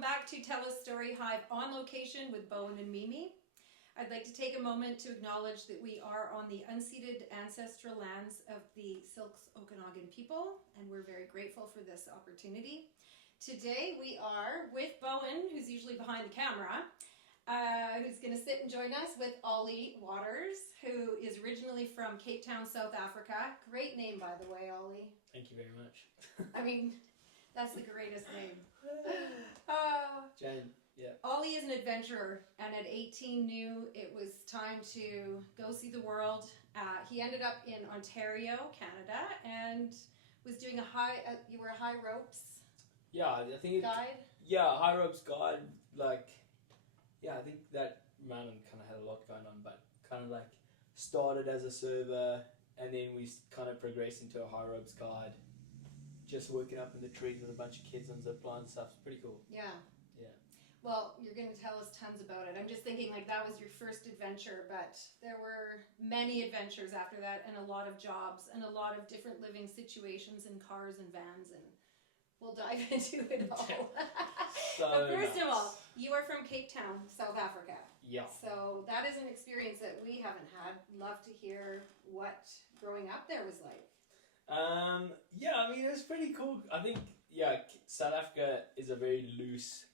welcome back to Tell a Story Hive on location with Bowen and Mimi. I'd like to take a moment to acknowledge that we are on the unceded ancestral lands of the Syilx Okanagan people, and we're very grateful for this opportunity. Today we are with Bowen, who's usually behind the camera, who's going to sit and join us with Ollie Waters, who is originally from Cape Town, South Africa. Great name, by the way, Ollie. Thank you very much. I mean, that's the greatest name. Jane, yeah. Ollie is an adventurer, and at 18 knew it was time to go see the world. He ended up in Ontario, Canada, and was doing you were a high ropes Yeah, I think guide? high ropes guide, I think that mountain kind of had a lot going on, but kind of like started as a server, and then we kind of progressed into a high ropes guide, just working up in the trees with a bunch of kids on zip line and stuff. It's pretty cool. Yeah. Yeah. Well, you're going to tell us tons about it. I'm just thinking like that was your first adventure, but there were many adventures after that, and a lot of jobs and a lot of different living situations in cars and vans, and we'll dive into it all. But first of all, you are from Cape Town, South Africa. Yeah. So that is an experience that we haven't had. Love to hear what growing up there was like. Yeah, I mean, it was pretty cool. I think, South Africa is a very loose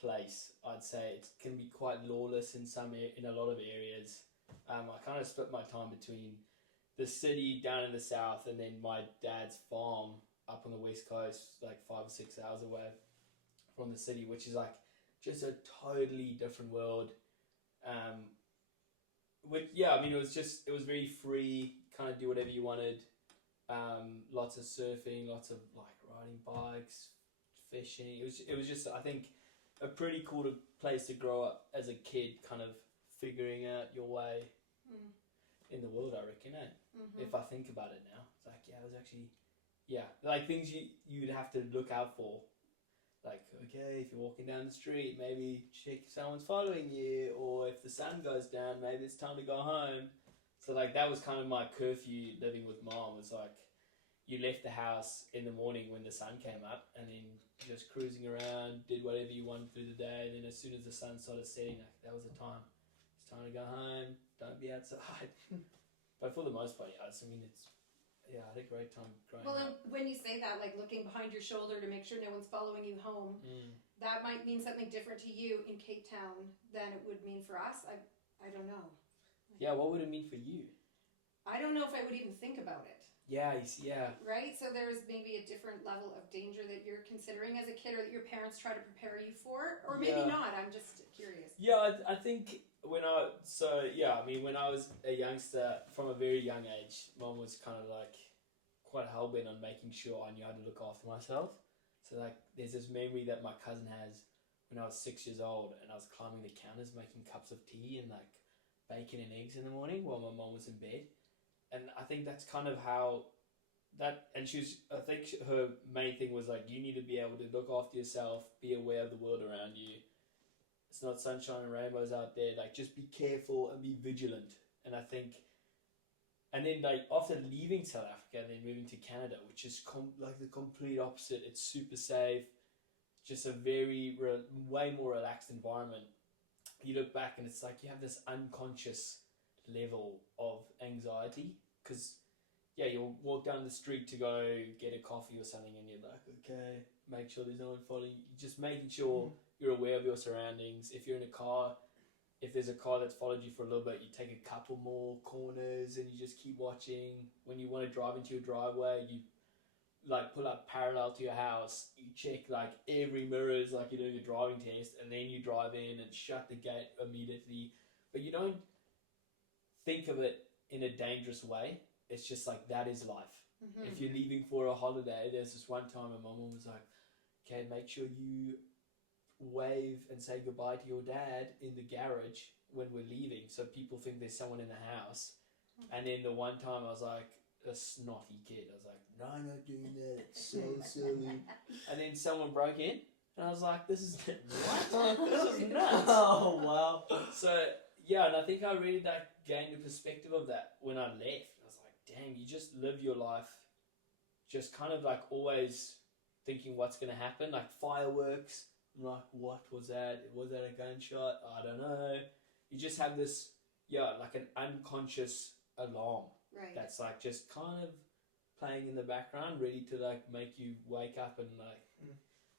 place, I'd say. It can be quite lawless in a lot of areas. I kind of split my time between the city down in the south and then my dad's farm up on the west coast, like 5 or 6 hours away from the city, which is like just a totally different world. It was very free, kind of do whatever you wanted. Lots of surfing, lots of like riding bikes, fishing. It was just, I think, a pretty cool place to grow up as a kid, kind of figuring out your way in the world, I reckon. Mm-hmm. If I think about it now, it's like, it was actually, like things you'd have to look out for. Like, okay, if you're walking down the street, maybe check if someone's following you, or if the sun goes down, maybe it's time to go home. So like that was kind of my curfew living with mom. Was like you left the house in the morning when the sun came up, and then just cruising around, did whatever you wanted through the day, and then as soon as the sun started setting, like that was the time. It's time to go home. Don't be outside. But for the most part, I had a great time growing up. Well, when you say that, like looking behind your shoulder to make sure no one's following you home, that might mean something different to you in Cape Town than it would mean for us. I don't know. Yeah, what would it mean for you? I don't know if I would even think about it. Yeah, you see, yeah. Right? So there's maybe a different level of danger that you're considering as a kid, or that your parents try to prepare you for, or maybe not. I'm just curious. Yeah, I think when I was a youngster, from a very young age, mom was kind of like quite hell-bent on making sure I knew how to look after myself. So like there's this memory that my cousin has when I was 6 years old, and I was climbing the counters making cups of tea and like bacon and eggs in the morning while my mom was in bed. And I think that's kind of how that, and I think her main thing was like, you need to be able to look after yourself, be aware of the world around you. It's not sunshine and rainbows out there. Like, just be careful and be vigilant. And I think, and then like after leaving South Africa and then moving to Canada, which is like the complete opposite. It's super safe, just a way more relaxed environment. You look back and it's like you have this unconscious level of anxiety, because you'll walk down the street to go get a coffee or something, and you're like, okay, make sure there's no one following you. Just making sure you're aware of your surroundings. If you're in a car, if there's a car that's followed you for a little bit, you take a couple more corners and you just keep watching. When you want to drive into your driveway, you like pull up parallel to your house, you check like every mirrors like you're doing a driving test, and then you drive in and shut the gate immediately. But you don't think of it in a dangerous way. It's just like, that is life. If you're leaving for a holiday, there's this one time my mom was like, okay, make sure you wave and say goodbye to your dad in the garage when we're leaving, so people think there's someone in the house. And then the one time I was like a snotty kid, I was like, no, I'm not doing that, it's so silly. And then someone broke in, and I was like, this is what? This is nuts. Oh wow. So and I think I really gained a perspective of that when I left. I was like, damn, you just live your life just kind of like always thinking what's going to happen, like fireworks. I'm like, what was that? Was that a gunshot? I don't know. You just have this, like an unconscious alarm Right. that's like just kind of playing in the background, ready to like make you wake up and like.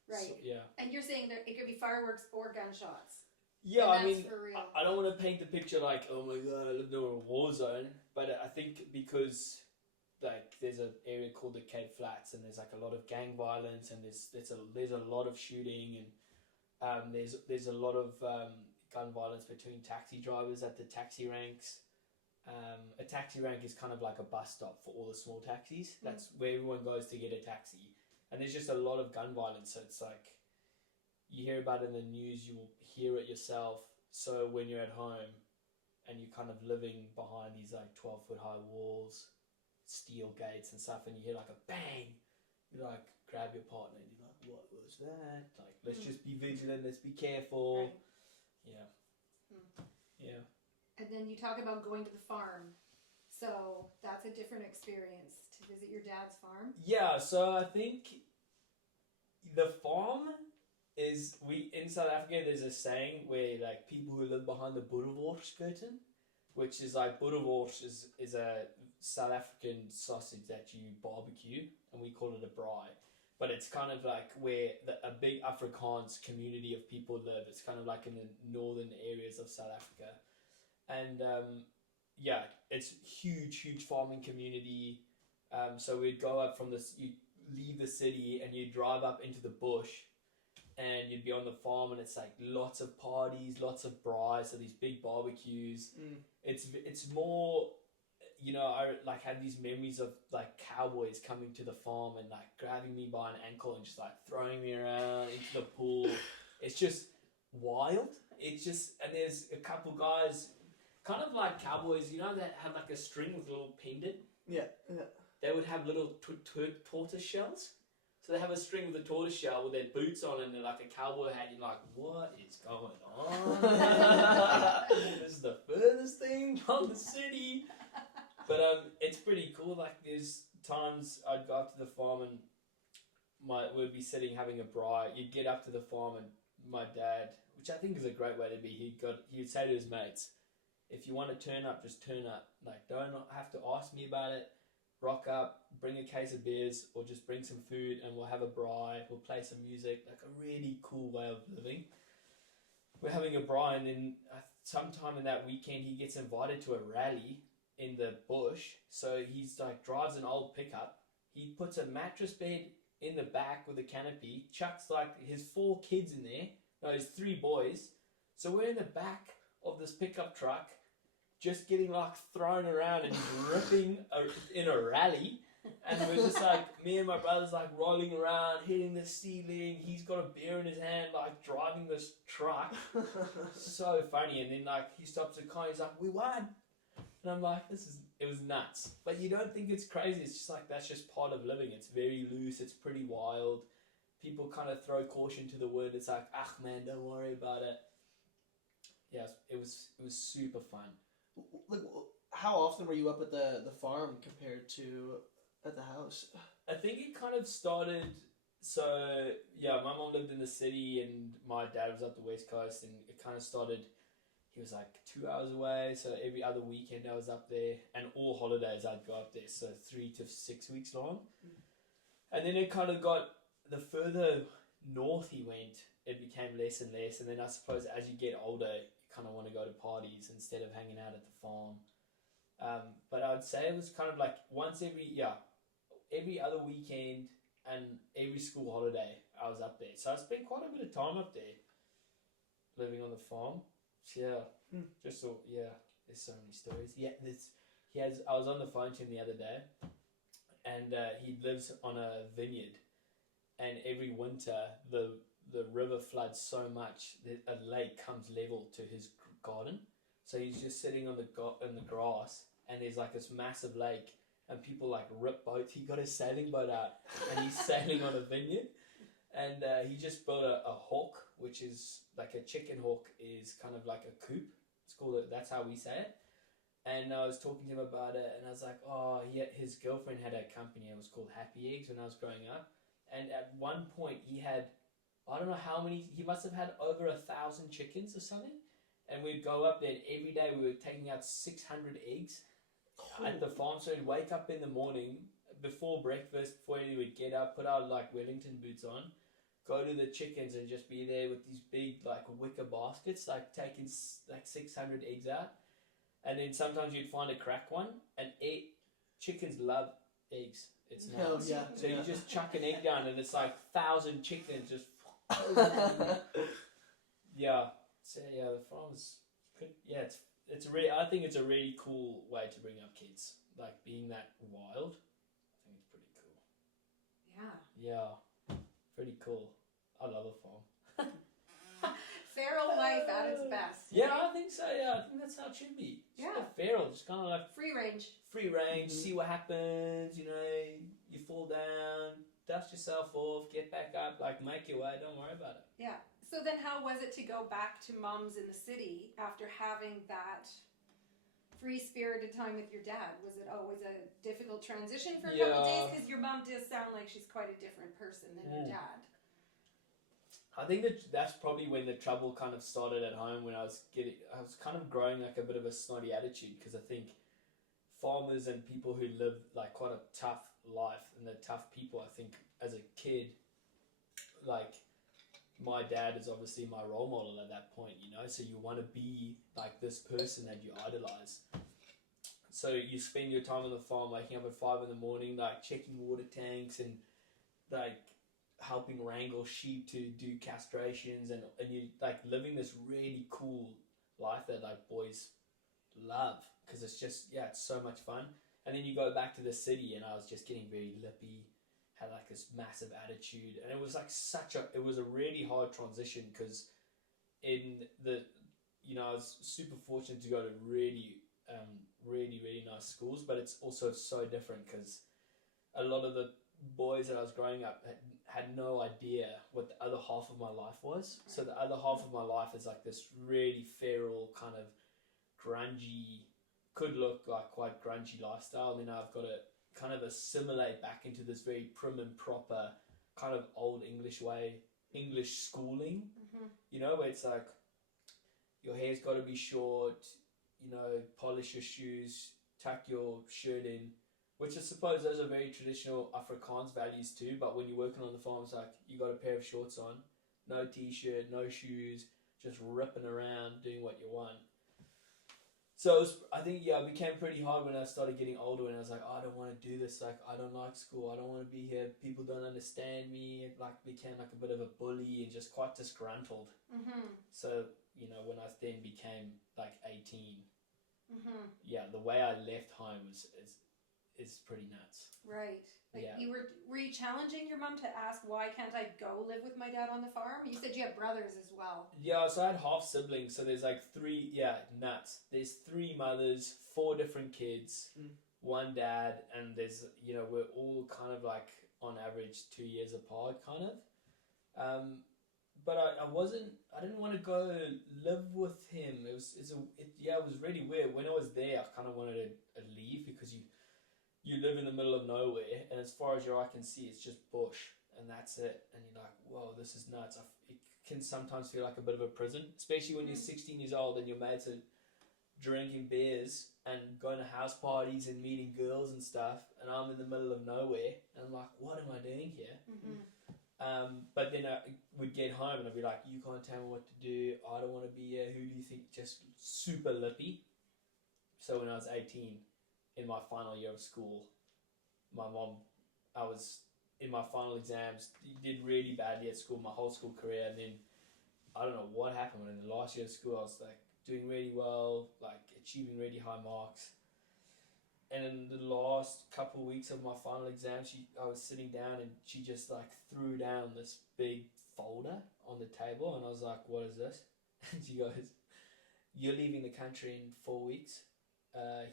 Right. So, yeah. And you're saying that it could be fireworks or gunshots. Yeah, And I mean, that's for real. I don't want to paint the picture like, oh my god, I live near a war zone, but I think because like there's an area called the Cape Flats, and there's like a lot of gang violence, and there's a lot of shooting, and there's a lot of gun violence between taxi drivers at the taxi ranks. A taxi rank is kind of like a bus stop for all the small taxis. That's where everyone goes to get a taxi, and there's just a lot of gun violence. So it's like you hear about it in the news, you will hear it yourself. So when you're at home and you're kind of living behind these like 12-foot high walls, steel gates and stuff, and you hear like a bang, you like grab your partner and you're like, what was that? Like, let's just be vigilant, let's be careful. Right. Yeah. And then you talk about going to the farm. So that's a different experience to visit your dad's farm. Yeah, so I think the farm is, in South Africa there's a saying where like people who live behind the boerewors curtain, which is like boerewors is a South African sausage that you barbecue, and we call it a braai. But it's kind of like where a big Afrikaans community of people live. It's kind of like in the northern areas of South Africa. And it's huge farming community. So we'd go up from this, you leave the city and you drive up into the bush, and you'd be on the farm, and it's like lots of parties, lots of braais, so these big barbecues. It's more, I like had these memories of like cowboys coming to the farm and like grabbing me by an ankle and just like throwing me around into the pool. It's just wild. It's just, and there's a couple guys, kind of like cowboys, that have like a string with a little pendant. Yeah. They would have little tortoise shells. So they have a string with a tortoise shell with their boots on, and they're like a cowboy hat. You're like, what is going on? This is the furthest thing from the city. But it's pretty cool. Like there's times I'd go up to the farm and we'd be sitting having a braai. You'd get up to the farm, and my dad, which I think is a great way to be, he'd say to his mates, if you want to turn up, just turn up. Like, don't have to ask me about it. Rock up, bring a case of beers, or just bring some food, and we'll have a braai. We'll play some music. Like a really cool way of living. We're having a braai, and then sometime in that weekend, he gets invited to a rally in the bush. So he's like drives an old pickup. He puts a mattress bed in the back with a canopy. Chucks like his 4 kids in there. No, his 3 boys. So we're in the back of this pickup truck, just getting like thrown around and ripping in a rally, and we're just like, me and my brother's like rolling around, hitting the ceiling. He's got a beer in his hand, like driving this truck. So funny. And then like he stops the car, he's like, we won. And I'm like, it was nuts. But you don't think it's crazy. It's just like, that's just part of living. It's very loose. It's pretty wild. People kind of throw caution to the wind. It's like, man, don't worry about it. Yeah, it was super fun. Like, how often were you up at the farm compared to at the house? I think it kind of started. So yeah, my mom lived in the city and my dad was up the west coast, and it kind of started. He was like 2 hours away, so every other weekend I was up there, and all holidays I'd go up there, so 3 to 6 weeks long. And then it kind of got, the further north he went, it became less and less, and then I suppose as you get older, kind of want to go to parties instead of hanging out at the farm. But I would say it was kind of like every other weekend and every school holiday I was up there. So I spent quite a bit of time up there living on the farm. So there's so many stories. I was on the phone to him the other day, and he lives on a vineyard, and every winter the river floods so much that a lake comes level to his garden. So he's just sitting on in the grass, and there's like this massive lake, and people like rip boats. He got his sailing boat out, and he's sailing on a vineyard. And he just built a hawk, which is like a chicken hawk, is kind of like a coop. It's called that's how we say it. And I was talking to him about it, and I was like, his girlfriend had a company. It was called Happy Eggs when I was growing up. And at one point, he had I don't know how many, he must have had over 1,000 chickens or something. And we'd go up there and every day we were taking out 600 eggs at the farm. So we'd wake up in the morning before breakfast, before we would get up, put our like Wellington boots on, go to the chickens and just be there with these big like wicker baskets, like taking like 600 eggs out. And then sometimes you'd find a crack one, and chickens love eggs. It's Hell nuts. yeah. So you just chuck an egg down and it's like 1,000 chickens just yeah. So yeah, the farm's good. Yeah, it's really, I think it's a really cool way to bring up kids, like being that wild. I think it's pretty cool. Yeah. Yeah, pretty cool. I love a farm. Feral life at its best. Yeah, I think so. Yeah, I think that's how it should be. Just Yeah. feral, just kind of like Free range. free range. Mhm. See what happens. You know, you fall down, dust yourself off, get back up, like make your way. Don't worry about it. Yeah. So then how was it to go back to mom's in the city after having that free-spirited time with your dad? Was it always a difficult transition for a couple Yeah. days? Because your mom does sound like she's quite a different person than your dad. I think that's probably when the trouble kind of started at home, when I was kind of growing like a bit of a snotty attitude, because I think farmers and people who live like quite a tough life and they're tough people, I think as a kid, like my dad is obviously my role model at that point, you know, so you want to be like this person that you idolize. So you spend your time on the farm, waking up at 5 in the morning, like checking water tanks and like helping wrangle sheep to do castrations, and you like living this really cool life that like boys love, because it's just, yeah, it's so much fun. And then you go back to the city and I was just getting very lippy, had like this massive attitude, and it was like it was a really hard transition, because in the, you know, I was super fortunate to go to really really nice schools, but it's also so different because a lot of the boys that I was growing up had no idea what the other half of my life was. So the other half of my life is like this really feral kind of grungy, could look like quite grungy lifestyle, and then I've got to kind of assimilate back into this very prim and proper kind of old English way, English schooling, you know, where it's like your hair's got to be short, you know, polish your shoes, tuck your shirt in, which I suppose those are very traditional Afrikaans values too, but when you're working on the farm, it's like you got a pair of shorts on, no t-shirt, no shoes, just ripping around doing what you want. So it was, I think, yeah, it became pretty hard when I started getting older, and I was like, oh, I don't want to do this, like I don't like school, I don't want to be here, people don't understand me. It like became like a bit of a bully and just quite disgruntled. So, you know, when I then became like 18, yeah, the way I left home is pretty nuts. Right. Like Yeah. were you challenging your mom to ask, why can't I go live with my dad on the farm? You said you have brothers as well. Yeah, so I had half siblings, so there's like 3, yeah, nuts. There's 3 mothers, 4 different kids, 1 dad, and there's, you know, we're all kind of like on average 2 years apart, kind of. But I didn't want to go live with him. It was really weird. When I was there, I kind of wanted to leave, because you live in the middle of nowhere, and as far as your eye can see, it's just bush, and that's it. And you're like, whoa, this is nuts. It can sometimes feel like a bit of a prison, especially when you're 16 years old and your mates are drinking beers and going to house parties and meeting girls and stuff, and I'm in the middle of nowhere, and I'm like, what am I doing here? But then I would get home and I'd be like, you can't tell me what to do, I don't want to be here, who do you think? Just super lippy. So when I was 18, in my final year of school, my mom, I was in my final exams, did really badly at school, my whole school career, and then I don't know what happened, but in the last year of school I was like doing really well, like achieving really high marks, and in the last couple of weeks of my final exam, I was sitting down and she just like threw down this big folder on the table, and I was like, what is this? And she goes, you're leaving the country in 4 weeks,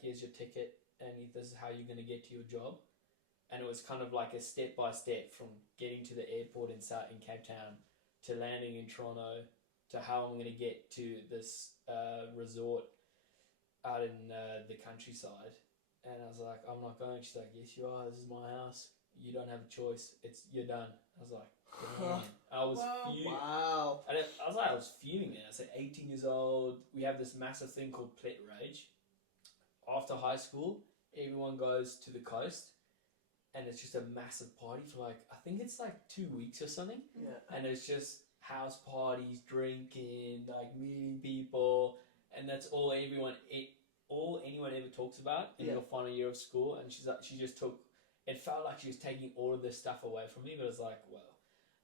here's your ticket, and this is how you're going to get to your job. And it was kind of like a step by step from getting to the airport in Cape Town to landing in Toronto to how I'm going to get to this resort out in the countryside. And I was like, I'm not going. She's like, yes you are, this is my house, you don't have a choice, you're done. I was like, Damn. I was Whoa. fuming. Wow. I was fuming, man. I was like 18 years old. We have this massive thing called Plet Rage. After high school, everyone goes to the coast, and it's just a massive party for like, I think it's like 2 weeks or something. Yeah. And it's just house parties, drinking, like meeting people, and that's all anyone ever talks about in Yeah. your final year of school. And she just took. It felt like she was taking all of this stuff away from me, but it's like, well,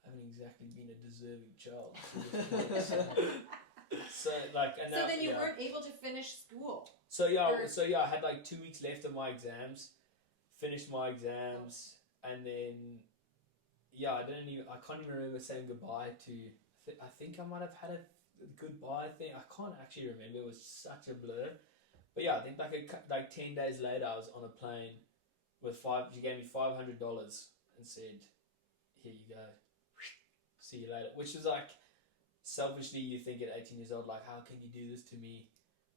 I haven't exactly been a deserving child. So like, and So now, then you yeah. weren't able to finish school. So yeah, Or- I had like 2 weeks left of my exams, finished my exams, and then I can't even remember saying goodbye to. I think I might have had a goodbye thing. I can't actually remember. It was such a blur. But yeah, I think like 10 days later, I was on a plane with She gave me $500 and said, "Here you go. See you later." Which is like, selfishly, you think at 18 years old, like, how can you do this to me?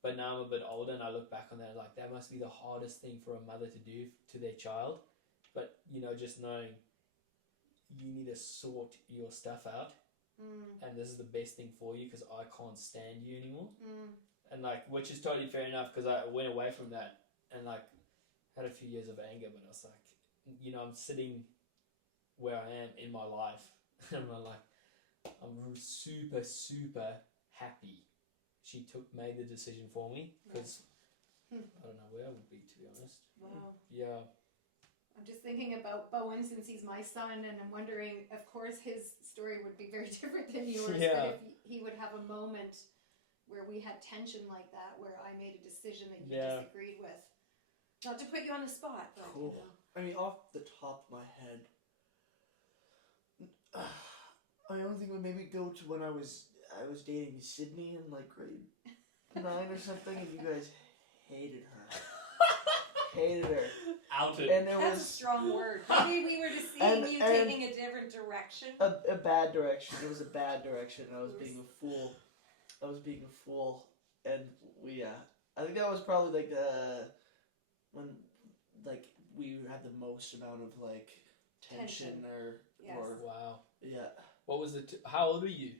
But now I'm a bit older and I look back on that like, that must be the hardest thing for a mother to do to their child. But, just knowing you need to sort your stuff out, and this is the best thing for you because I can't stand you anymore. And like, which is totally fair enough because I went away from that and like had a few years of anger, but I was like, I'm sitting where I am in my life and I'm like, I'm super, super happy she made the decision for me because I don't know where I would be, to be honest. Wow. Yeah. I'm just thinking about Bowen since he's my son, and I'm wondering, of course, his story would be very different than yours, Yeah. but if he would have a moment where we had tension like that, where I made a decision that you Yeah. disagreed with. Not to put you on the spot, but Cool. I mean, off the top of my head, I only think would maybe go to when I was dating Sydney in like grade 9 or something, and you guys hated her. Hated her. Outed. And there That's a was strong word. Maybe we were just seeing you and- taking a different direction. a bad direction. It was a bad direction. I was being a fool. And I think that was probably like when like we had the most amount of like tension. Yes. or Wow. yeah. What was it? How old were you?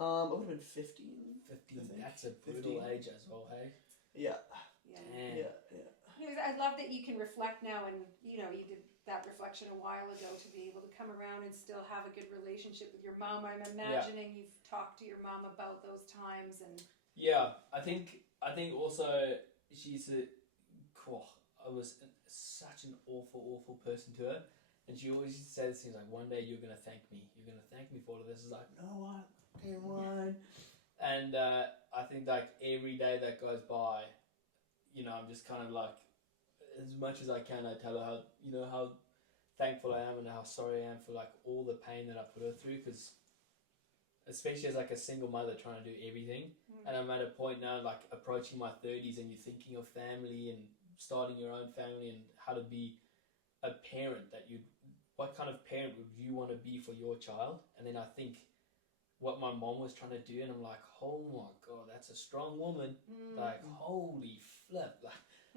I would have been 15. 15. I think. That's a brutal 15. age as well, hey? Yeah. Yeah. Damn. Yeah. Anyways, I love that you can reflect now, and you did that reflection a while ago to be able to come around and still have a good relationship with your mom. I'm imagining you've talked to your mom about those times, and Yeah, I think also she's I was such an awful person to her, and she always used to say this thing like, one day you're gonna thank me. You're gonna thank me for all of this. It's like, no, I didn't want. And I think like every day that goes by, I'm just kind of like, as much as I can, I tell her how thankful I am and how sorry I am for like all the pain that I put her through, because especially as like a single mother trying to do everything, and I'm at a point now like approaching my 30s and you're thinking of family and starting your own family and how to be a parent, what kind of parent would you want to be for your child? And then I think what my mom was trying to do, and I'm like, oh my god, that's a strong woman. Like, holy flip, like,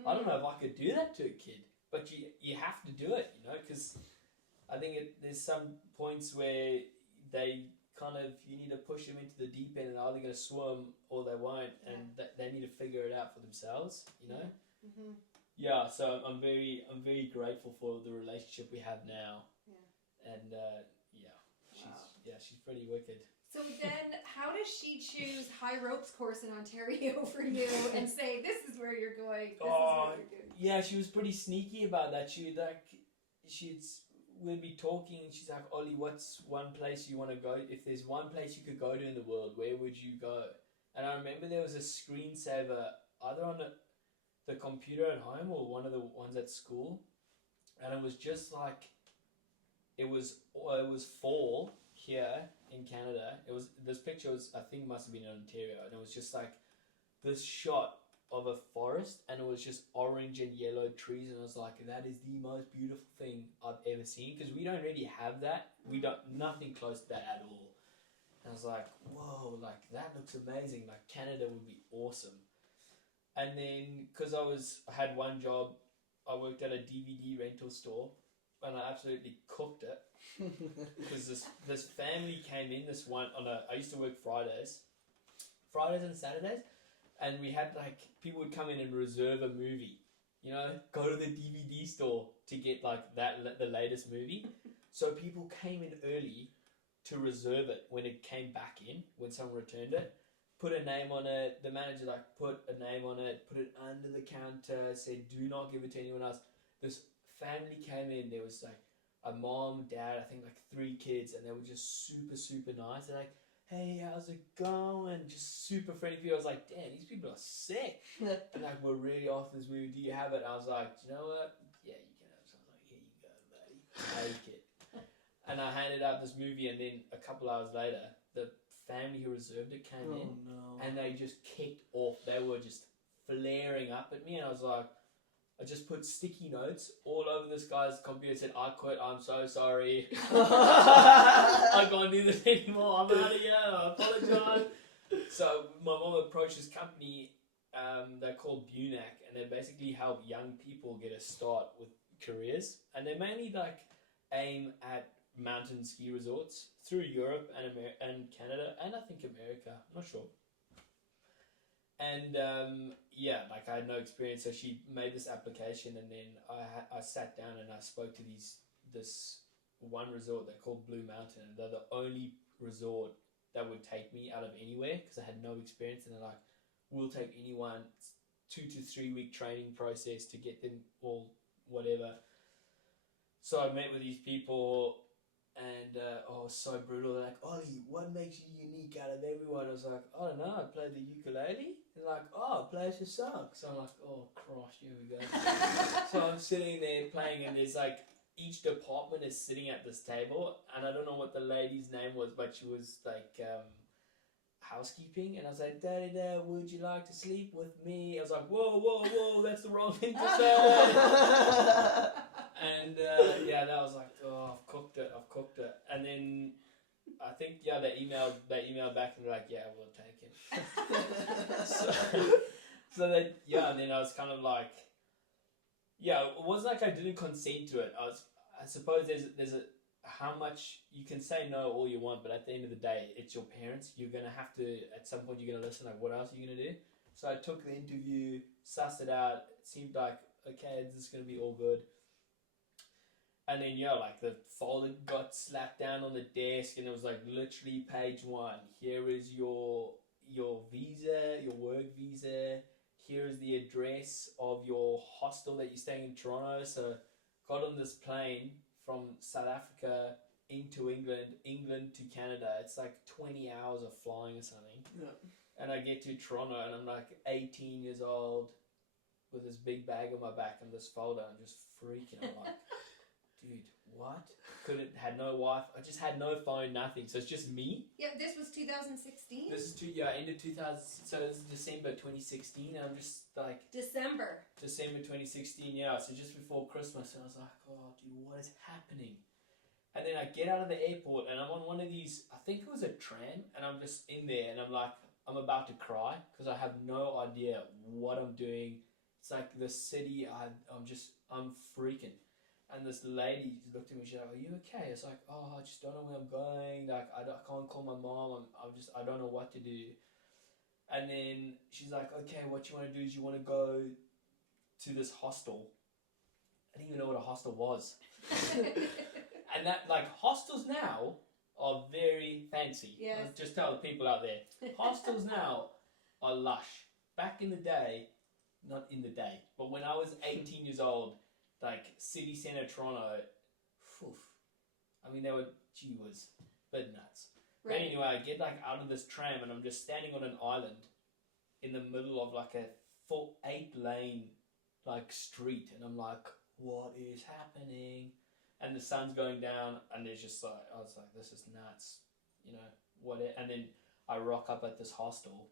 I don't know if I could do that to a kid, but you have to do it, because I think there's some points where they kind of, you need to push them into the deep end and they're either going to swim or they won't, and they need to figure it out for themselves, Yeah, so I'm very grateful for the relationship we have now. Yeah. And she's pretty wicked. So then, how does she choose high ropes course in Ontario for you and say, this is where you're going, this is what you're doing? Yeah, she was pretty sneaky about that. We'd be talking and she's like, Ollie, what's one place you want to go? If there's one place you could go to in the world, where would you go? And I remember there was a screensaver either on the computer at home or one of the ones at school. And it was just like, it was fall here in Canada. This picture I think must have been in Ontario, and it was just like this shot of a forest, and it was just orange and yellow trees, and I was like, that is the most beautiful thing I've ever seen, because we don't really have that. We don't, nothing close to that at all. And I was like, whoa, like that looks amazing. Like Canada would be awesome. And then, because I had one job, I worked at a DVD rental store, and I absolutely cooked it. Because this family came in this one I used to work Fridays and Saturdays, and we had like people would come in and reserve a movie, go to the DVD store to get like the latest movie. So people came in early to reserve it when it came back in, when someone returned it, put a name on it. The manager like put a name on it, put it under the counter, said do not give it to anyone else. This family came in, there was like a mom, dad, I think like 3 kids, and they were just super, super nice. They're like, hey, how's it going? Just super friendly people. I was like, damn, these people are sick. And like, we're really off this movie. Do you have it? And I was like, you know what? Yeah, you can have it. So I was like, here you go, buddy. Take it. And I handed out this movie, and then a couple hours later, the family who reserved it came in, and they just kicked off. They were just flaring up at me, and I was like, I just put sticky notes all over this guy's computer. Said, I quit, I'm so sorry. I can't do this anymore. I'm out of here. I apologize. So my mom approached this company, they're called Bunac, and they basically help young people get a start with careers. And they mainly like aim at mountain ski resorts through Europe and Canada, and I think America. I'm not sure. And like I had no experience, so she made this application, and then I sat down and I spoke to this one resort they're called Blue Mountain, and they're the only resort that would take me out of anywhere because I had no experience, and they're like, we'll take anyone. 2 to 3 week training process to get them all whatever. So I met with these people, and it was so brutal. They're like, Ollie, what makes you unique out of everyone? I was like, I don't know, I play the ukulele. They're like, oh, play us a song. So I'm like, oh, Christ, here we go. So I'm sitting there playing, and there's like, each department is sitting at this table, and I don't know what the lady's name was, but she was like housekeeping, and I was like, Daddy, Dad, would you like to sleep with me? I was like, whoa, that's the wrong thing to say. And that was like, oh, I've cooked it. And then I think they emailed back, and they're like, yeah, we'll take it. so then I was kind of like, it wasn't like I didn't consent to it. I suppose there's a how much you can say no all you want, but at the end of the day, it's your parents. You're gonna have to, at some point, you're gonna listen. Like, what else are you gonna do? So I took the interview, sussed it out. It seemed like, okay, this is gonna be all good. And then like the folder got slapped down on the desk, and it was like literally page 1. Here is your visa, your work visa. Here is the address of your hostel that you're staying in Toronto. So got on this plane from South Africa into England to Canada. It's like 20 hours of flying or something. Yeah. And I get to Toronto, and I'm like 18 years old with this big bag on my back and this folder. I'm just freaking. I'm like, dude, what? Had no wife. I just had no phone, nothing. So it's just me. Yeah, this was 2016. This is end of 2000. So this is December 2016. And I'm just like December 2016. Yeah, so just before Christmas, and I was like, oh, dude, what is happening? And then I get out of the airport, and I'm on one of these. I think it was a tram, and I'm just in there, and I'm like, I'm about to cry because I have no idea what I'm doing. It's like the city. I'm freaking. And this lady looked at me, she's like, are you okay? It's like, oh, I just don't know where I'm going. Like, I can't call my mom. I don't know what to do. And then she's like, okay, what you want to do is you want to go to this hostel. I didn't even know what a hostel was. And that, like, hostels now are very fancy. Yes. I'll just tell the people out there. Hostels now are lush. Back in the day, not in the day, but when I was 18 years old, like city centre Toronto, I mean, they were, gee whiz, bit nuts. Right. But anyway, I get like out of this tram, and I'm just standing on an island in the middle of like a 8-lane like street, and I'm like, what is happening? And the sun's going down, and there's just like, I was like, this is nuts, what? And then I rock up at this hostel.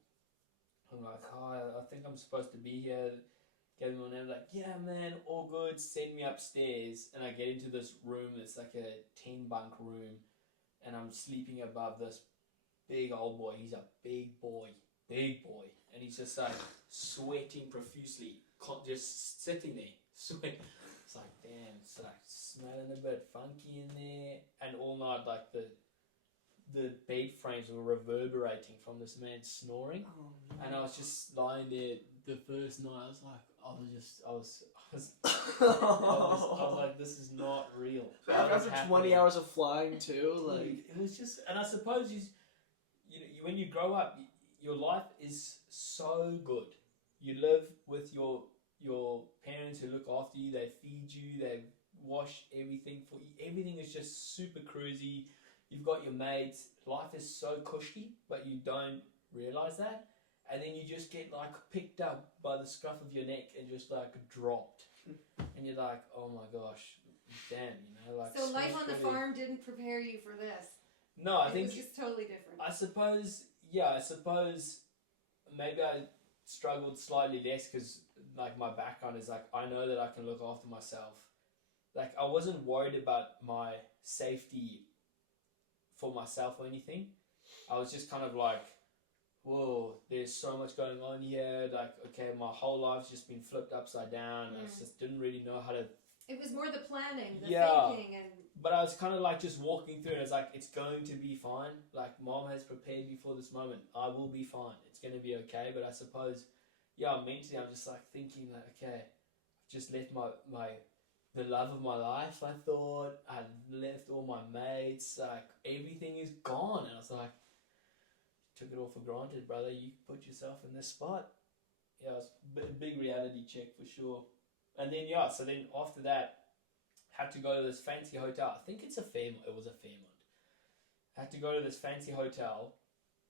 I'm like, hi, I think I'm supposed to be here. Get them on there, like, yeah, man, all good. Send me upstairs, and I get into this room. It's like a 10-bunk room, and I'm sleeping above this big old boy. He's a big boy, and he's just like sweating profusely, just sitting there, It's like, damn, it's like smelling a bit funky in there. And all night, like the bed frames were reverberating from this man snoring. Oh, no. And I was just lying there the first night. I was like, I was like, this is not real. After 20 hours of flying too, like it was just, and I suppose you when you grow up, your life is so good. You live with your parents who look after you. They feed you. They wash everything for you. Everything is just super cruisy. You've got your mates. Life is so cushy, but you don't realize that. And then you just get like picked up by the scruff of your neck and just like dropped. And you're like, oh my gosh, damn, like. So life on the farm didn't prepare you for this. No, I think it was just totally different. I suppose maybe I struggled slightly less because like my background is like I know that I can look after myself. Like I wasn't worried about my safety for myself or anything. I was just kind of like, whoa, there's so much going on here. Like, okay, my whole life's just been flipped upside down. I just didn't really know how to. It was more the planning, the Yeah. thinking, and. But I was kind of like just walking through and it's like, it's going to be fine. Like, Mom has prepared me for this moment. I will be fine. It's going to be okay. But I suppose, mentally I'm just like thinking like, okay, I've just left the love of my life, I thought. I left all my mates. Like, everything is gone. And I was like, took it all for granted, brother. You put yourself in this spot. Yeah, it was a big reality check for sure. And then, so then after that, had to go to this fancy hotel. I think it was a Fairmont. Had to go to this fancy hotel.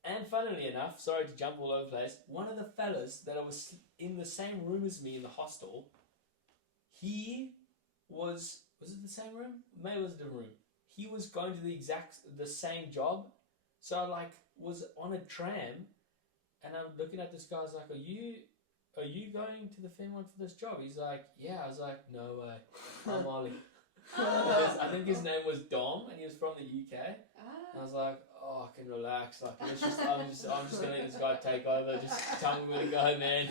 And funnily enough, sorry to jump all over the place, one of the fellas that I was in the same room as me in the hostel, he was it the same room? Maybe it was a different room. He was going to the same job. So I like was on a tram and I'm looking at this guy, I was like, are you going to the Fairmont for this job? He's like, yeah. I was like, no way. I'm Ollie. I think his name was Dom, and he was from the UK. And I was like, oh, I can relax. Like, I'm just gonna let this guy take over. Just tell me where to go, man.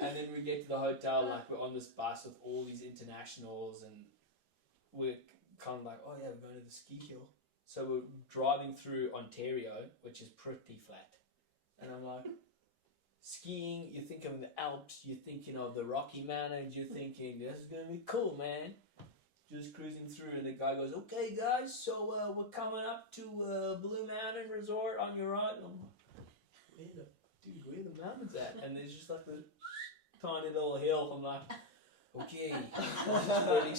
And then we get to the hotel, like we're on this bus with all these internationals, and we're kind of like, oh yeah, we're going to the ski hill. So we're driving through Ontario, which is pretty flat, and I'm like. Skiing, you're thinking of the Alps, you're thinking of the Rocky Mountains, you're thinking, this is going to be cool, man. Just cruising through, and the guy goes, okay, guys, so we're coming up to Blue Mountain Resort on your right. And I'm like, where the mountains at? And there's just like this tiny little hill. I'm like, okay, this is pretty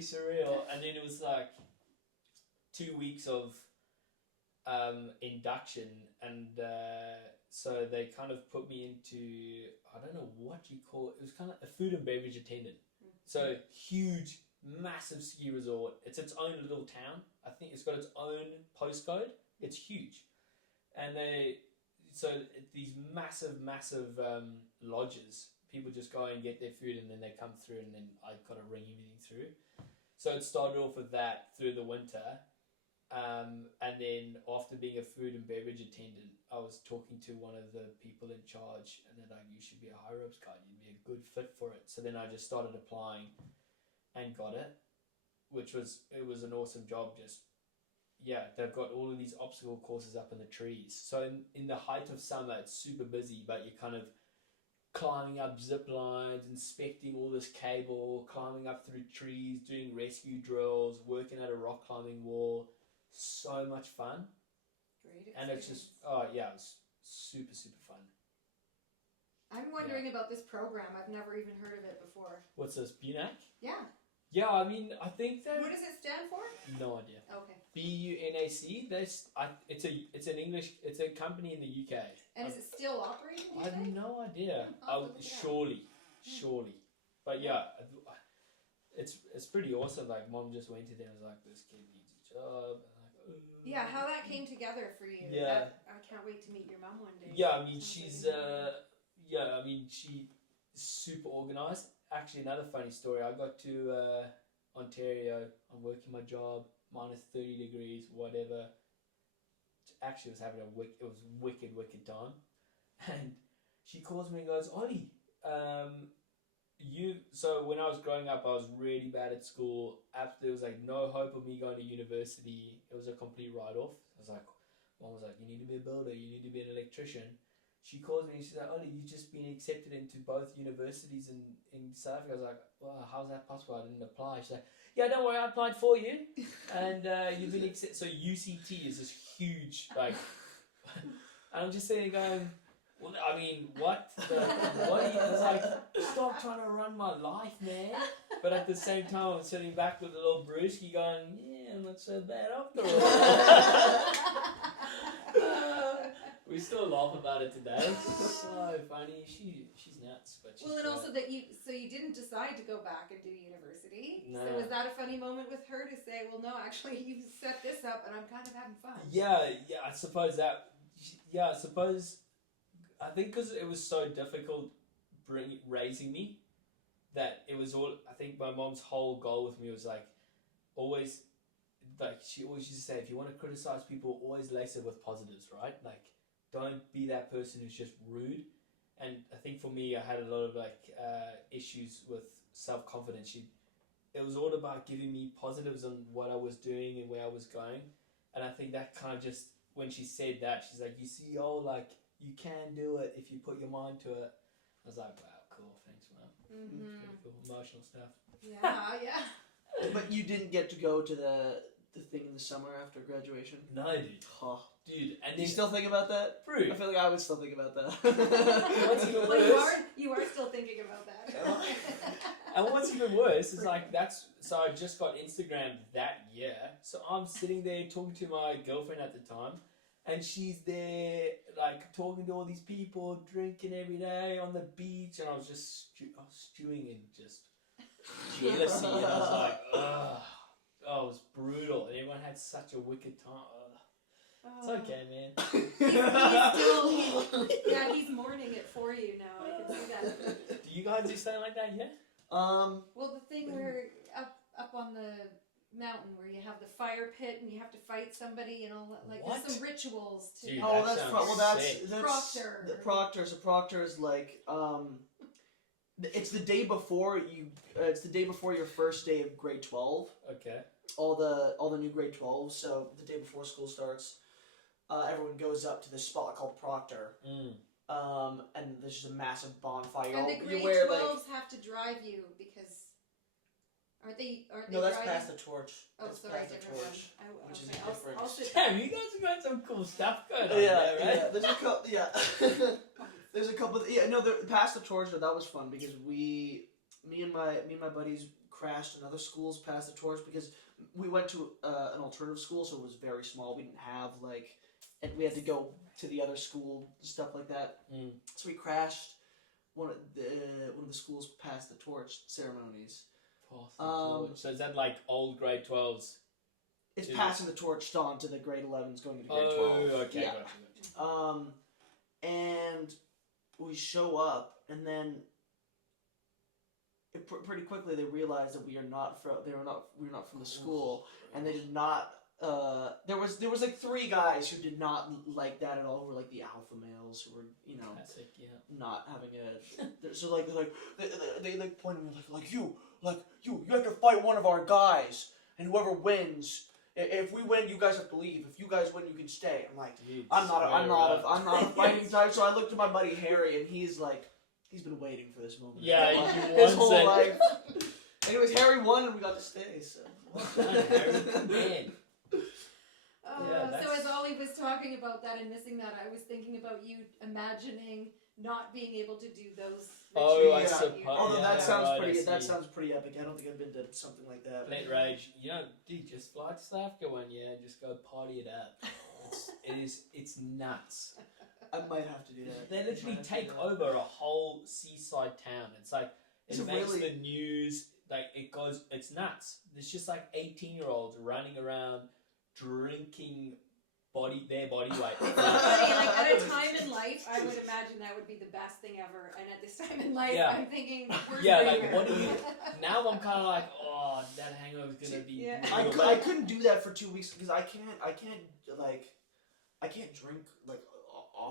surreal. And then it was like 2 weeks of induction, and so they kind of put me into, I don't know what you call it, it was kind of a food and beverage attendant. So huge, massive ski resort. It's its own little town. I think it's got its own postcode. It's huge. And these massive lodges, people just go and get their food and then they come through and then I got to ring everything through. So it started off with that through the winter. And then after being a food and beverage attendant, I was talking to one of the people in charge and they're like, you should be a high ropes guide, you'd be a good fit for it. So then I just started applying and got it, it was an awesome job. They've got all of these obstacle courses up in the trees. So in the height of summer, it's super busy, but you're kind of climbing up zip lines, inspecting all this cable, climbing up through trees, doing rescue drills, working at a rock climbing wall. So much fun. Great experience. And it's just, it was super, super fun. I'm wondering about this program. I've never even heard of it before. What's this, BUNAC? Yeah. Yeah, I mean, I think that... What does it stand for? No idea. Okay. BUNAC, it's a company in the UK. And is it still operating, do you I have think? no idea. I'll look it up. Surely. But yeah, it's pretty awesome. Like, Mom just went to them and was like, this kid needs a job. And like, yeah, how that came together for you. Yeah. I can't wait to meet your mom one day. Yeah, I mean, Sounds she's super organised. Actually, another funny story. I got to Ontario. I'm working my job, minus 30 degrees, whatever. Actually, was having it was wicked time. And she calls me and goes, Ollie, So when I was growing up, I was really bad at school. There was like no hope of me going to university. It was a complete write-off. I was like, Mom was like, you need to be a builder, you need to be an electrician. She calls me and she's like, Ollie, you've just been accepted into both universities in South Africa. I was like, wow, how's that possible? I didn't apply. She's like, yeah, don't worry, I applied for you. And you've been accepted. So UCT is this huge, like, and I'm just sitting there going, well, I mean, what? What are you, it's like, stop trying to run my life, man. But at the same time, I'm sitting back with a little brewski going, yeah, I'm not so bad after all. We still laugh about it today. It's so funny. She's nuts, but she's well, and great. also that you didn't decide to go back and do university. No. So was that a funny moment with her to say, well, no, actually, you set this up, and I'm kind of having fun. Yeah, I suppose that. Yeah, I think because it was so difficult raising me, that it was all. I think my mom's whole goal with me was like, always, like she always used to say, if you want to criticize people, always lace it with positives, right? Like, don't be that person who's just rude. And I think for me, I had a lot of like issues with self-confidence. It was all about giving me positives on what I was doing and where I was going. And I think that kind of just, when she said that, she's like, you see, like, you can do it if you put your mind to it. I was like, wow, cool, thanks, Mom. Mm-hmm. Pretty cool, emotional stuff. Yeah. But you didn't get to go to the thing in the summer after graduation? No, dude. Oh. Dude, and Do you still think about that? Bro. I feel like I would still think about that. What's even Well, worse? you are still thinking about that. And what's even worse is like so I just got Instagram that year. So I'm sitting there talking to my girlfriend at the time, and she's there like talking to all these people, drinking every day on the beach, and I was just stewing in just jealousy, and I was like, ugh. Oh, it was brutal, and everyone had such a wicked time. It's okay, man. He's mourning it for you now. I can see that. Do you guys do something like that yet? Well, the thing where up on the mountain where you have the fire pit and you have to fight somebody and all that. Like, What? there's some rituals to. Dude, Oh, that sounds sick. that's Proctor. The proctor. So proctor is like it's the day before you. It's the day before your first day of grade 12. Okay. All the new grade 12s. So the day before school starts, everyone goes up to this spot called proctor. And there's just a massive bonfire. And the grade you wear 12s have to drive you because aren't they? no, that's driving? past the torch. Oh, That's sorry, past the different one. torch. Which is Okay, different. I'll sit Damn, you guys have got some cool stuff going on Yeah, there, right? yeah. There's a couple. Yeah. There's a couple. Past the torch. That was fun because me and my buddies crashed in other schools past the torch because we went to an alternative school, so it was very small. We didn't have and we had to go to the other school, stuff like that. So we crashed one of the schools past the torch ceremonies. So is that like old grade 12s? It's Jeez. passing the torch on to the grade 11s going into grade 12. Oh, okay, Yeah. gotcha. And we show up, and then pretty quickly they realized that we are not from. We're not from the school, and they did not. There was like 3 guys who did not like that at all. Who were like the alpha males who were Classic, yeah. not having a. So they pointed at me like you have to fight one of our guys, and whoever wins. If we win, you guys have to leave. If you guys win, you can stay. I'm like, Dude, I'm not a fighting Yes. type. So I looked at my buddy Harry, and he's been waiting for this moment. Yeah, his he whole wants it. life. Anyways, Harry won, and we got to stay. So. Man. Yeah, so as Ollie was talking about that and missing that, I was thinking about you imagining not being able to do those. Oh, rituals I Yeah. suppose. Although Yeah, that sounds right, pretty. I That see. sounds pretty epic. I don't think I've been to something like that. Let rage. Dude, just fly to South Africa one year and just go party it up. It's nuts. I might have to do that. They literally Might have to take do that. over a whole seaside town. It's like Is it it makes really? the news. Like it's nuts. There's just like 18-year-olds running around drinking their body weight. It's so funny, like at a time in life, I would imagine that would be the best thing ever, and at this time in life, Yeah. I'm thinking, where's Yeah, the like, beer? what do you- Now I'm kind of like, oh, that hangover's gonna be. Yeah. brutal. I couldn't do that for 2 weeks because I can't drink like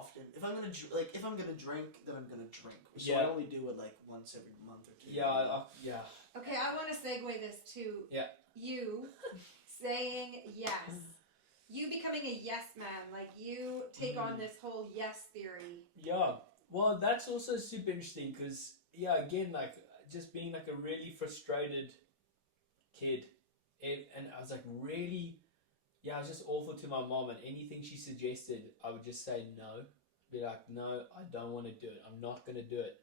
often. If I'm gonna drink, then I'm gonna drink. So Yeah. I only do it like once every month or two. Yeah. Okay, I want to segue this to Yeah. you saying yes. You becoming a yes man, like you take on this whole yes theory. Yeah. Well, that's also super interesting because, yeah, again, like just being like a really frustrated kid, and I was like really, yeah, I was just awful to my mom, and anything she suggested, I would just say no. Be like, no, I don't want to do it. I'm not going to do it.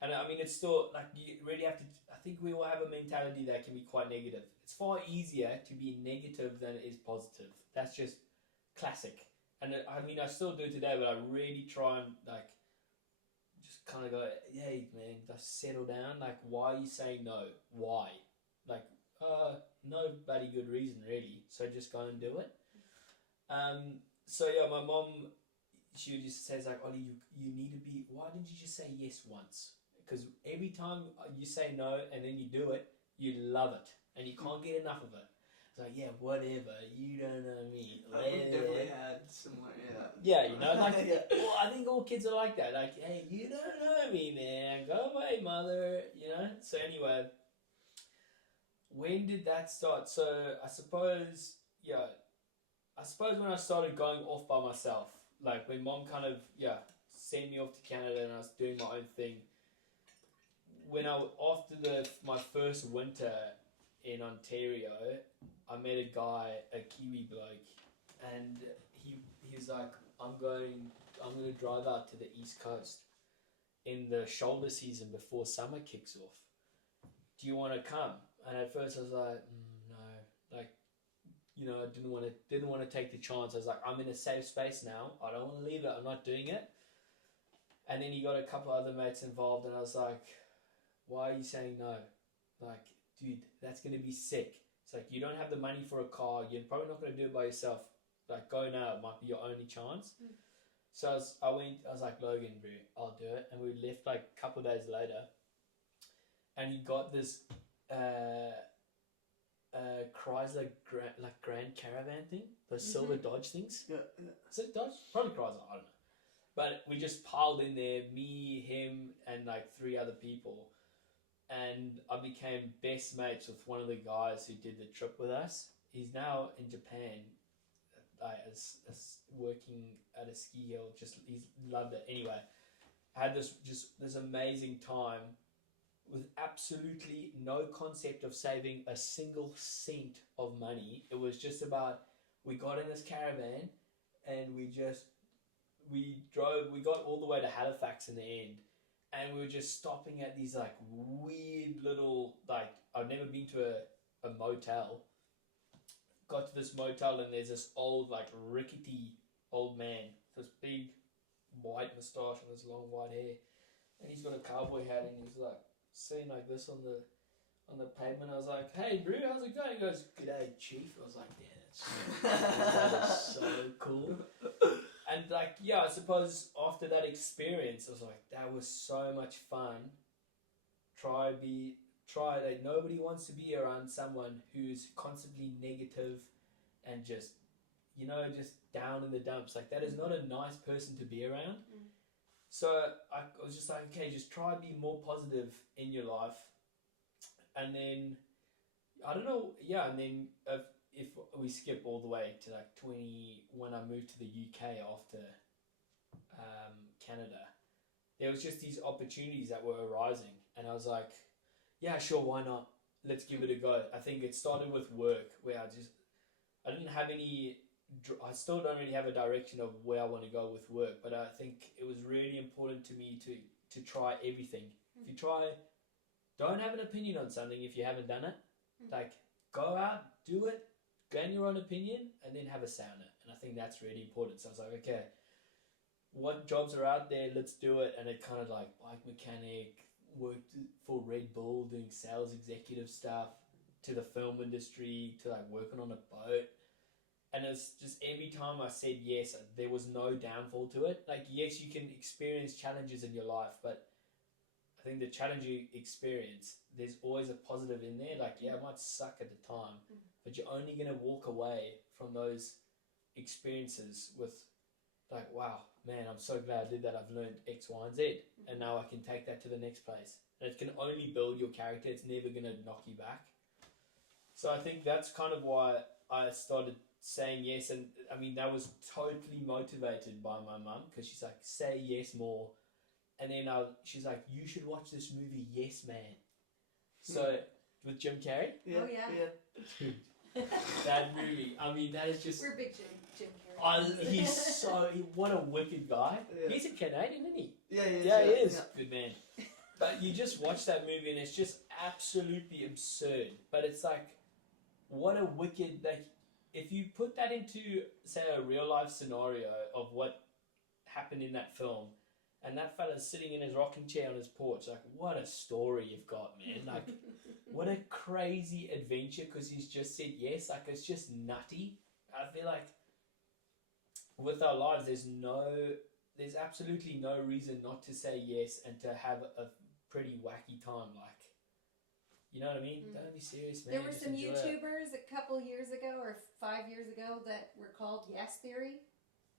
And I mean, it's still like you really have to. I think we all have a mentality that can be quite negative. It's far easier to be negative than it is positive. That's just classic. And I mean, I still do today, but I really try and like just kind of go, hey man, just settle down. Like, why are you saying no? Why? Like, no bloody good reason really. So just go and do it. So yeah, my mom, she just says like, Ollie, you need to be. Why didn't you just say yes once? Because every time you say no and then you do it, you love it and you can't get enough of it. It's like, yeah, whatever, you don't know me. We've definitely had similar, Yeah, you know, like, Yeah. well, I think all kids are like that. Like, hey, you don't know me, man. Go away, mother. You know? So anyway, when did that start? So I suppose when I started going off by myself, like when mom kind of, sent me off to Canada and I was doing my own thing. After my first winter in Ontario, I met a guy, a Kiwi bloke, and he was like, I'm going to drive out to the East Coast in the shoulder season before summer kicks off. Do you want to come? And at first I was like, no, like, you know, I didn't want to take the chance. I was like, I'm in a safe space now. I don't want to leave it. I'm not doing it. And then he got a couple other mates involved, and I was like, why are you saying no? Like, dude, that's going to be sick. It's like, you don't have the money for a car. You're probably not going to do it by yourself. Like, go now. It might be your only chance. So I was like, Logan, bro, I'll do it. And we left like a couple of days later. And he got this Chrysler Grand Caravan thing. Those silver Dodge things. Yeah. Is it Dodge? Probably Chrysler, I don't know. But we just piled in there, me, him, and like 3 other people. And I became best mates with one of the guys who did the trip with us. He's now in Japan, as working at a ski hill. He's loved it. Anyway, I had this amazing time with absolutely no concept of saving a single cent of money. It was just about, we got in this caravan and we got all the way to Halifax in the end. And we were just stopping at these like weird little, like, I've never been to a motel. Got to this motel and there's this old, like, rickety old man. This big white moustache and this long white hair. And he's got a cowboy hat and he's like sitting like this on the pavement. I was like, hey Drew, how's it going? He goes, g'day chief. I was like, yeah, that is so cool. And like, yeah, I suppose after that experience, I was like, that was so much fun. Like, nobody wants to be around someone who's constantly negative and just down in the dumps. Like, that is not a nice person to be around. So I was just like, okay, just try to be more positive in your life. And then, I don't know, yeah, and then if we skip all the way to like when I moved to the UK after Canada, there was just these opportunities that were arising, and I was like, yeah, sure, why not? Let's give it a go. I think it started with work, where I didn't have I still don't really have a direction of where I want to go with work, but I think it was really important to me to try everything. If you try, don't have an opinion on something if you haven't done it. Like, go out, do it, gain your own opinion, and then have a say on it. And I think that's really important. So I was like, okay, what jobs are out there? Let's do it. And it kind of like bike mechanic, worked for Red Bull doing sales executive stuff, to the film industry, to like working on a boat. And it's just every time I said yes, there was no downfall to it. Like, yes, you can experience challenges in your life, but I think the challenge you experience, there's always a positive in there. Like, yeah, it might suck at the time, but you're only going to walk away from those experiences with like, wow, man, I'm so glad I did that. I've learned X, Y, and Z, and now I can take that to the next place. And it can only build your character. It's never gonna knock you back. So I think that's kind of why I started saying yes, and I mean that was totally motivated by my mum, because she's like, say yes more, and then she's like, you should watch this movie, Yes Man. So with Jim Carrey. Yeah. Oh, yeah. Dude, that movie. I mean, that is just. We're big Jim Carrey. He's what a wicked guy. Yeah. He's a Canadian, isn't he? Yeah, Yeah, he is. Good man. But you just watch that movie and it's just absolutely absurd. But it's like, what a wicked, like, if you put that into, say, a real life scenario of what happened in that film, and that fella's sitting in his rocking chair on his porch, like, what a story you've got, man. Like, what a crazy adventure, because he's just said yes. Like, it's just nutty. I feel like with our lives, there's absolutely no reason not to say yes and to have a pretty wacky time. Like, you know what I mean? Don't be serious, man. There were Just some enjoy it. YouTubers a couple years ago or 5 years ago that were called Yes Theory.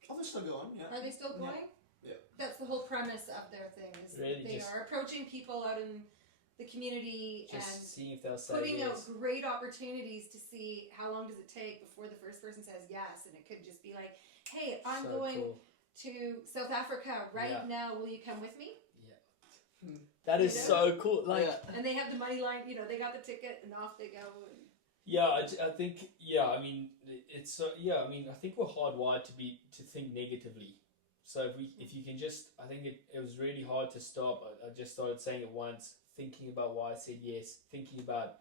Oh, they're still going. Yeah. Are they still going? Yeah. That's the whole premise of their thing. Is Really they just- are approaching people out in the community Just and seeing if they'll say putting yes. out great opportunities to see how long does it take before the first person says yes. And it could just be like, hey, I'm So going cool. to South Africa right Yeah. now. Will you come with me? That is You know? so cool. Like, yeah. And they have the money line, they got the ticket and off they go. And yeah, I think, yeah, I mean, it's so, yeah, I mean, I think we're hardwired to think negatively. So if you can just, I think it was really hard to stop. I just started saying it once, thinking about why I said yes, thinking about